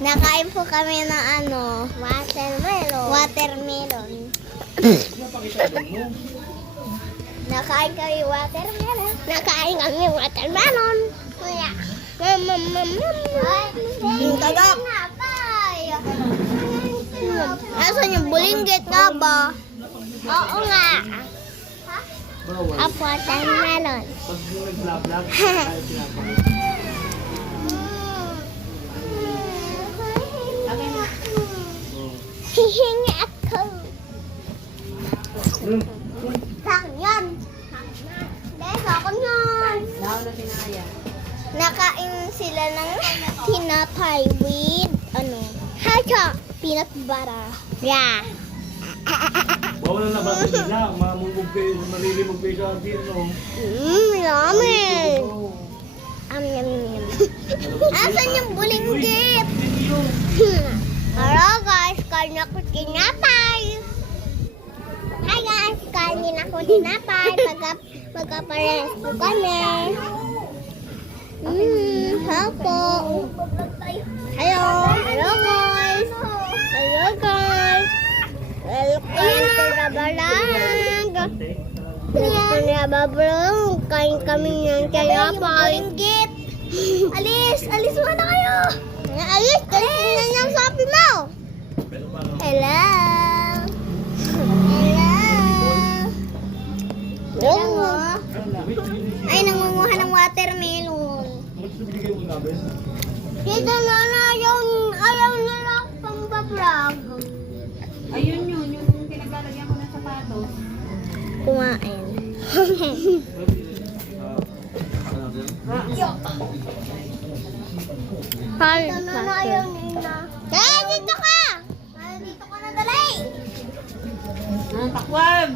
Nakain po kami ng watermelon. Watermelon. Nakain kami watermelon. Nakain kami watermelon. Kuya. Yung tagap. Asan yung bulinggit nga ba? Oo nga. Up watermelon. Hihingi ako. Saan yan? Dahil ako yan. Nakain sila ng tinapay with hacha, peanut butter. Yeah. Bawal na ba nila? Marilimog kayo sa atin, no? Yummy. Yum. Asan yung bulinggit? Hello guys, kain ako tinapay. Hi guys, kain ako tinapay. Pagkaparehas po kami. Hello po. Hello guys. Hello guys. Welcome to the barang. Welcome to the barang. Kain kami ng tinapay. Bulinggit. Alis mo na kayo. Alis, tingnan yung sabi mo. Hello. Ay, nangunguha ng watermelon. Dito na ayaw nila pang bablog. Ayun yung pinaglalagyan ko ng sapatos. Kumain. Dito na ayaw nila. Dito ka! Dito ka na dali! Takwag!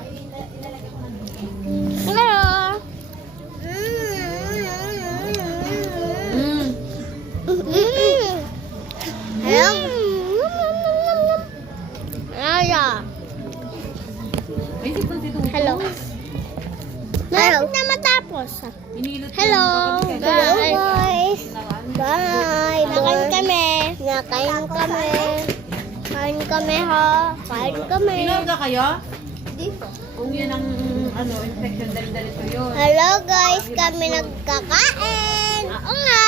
Hello! Hello? Hello. Hello. Na matapos. Hello. Guys. Bye. Nakain kami. Kain kami ha. Kain kami. Pinorga kayo? Kung yun ang infection, dali-dali to yun. Hello guys. Kami nagkakain. Oo nga.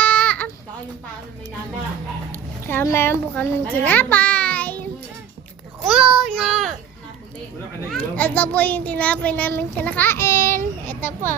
Saka yung paano may nana. Kaya meron po kami tinapay. Oo nga. Ito po yung tinapay namin kinakain. Ito po.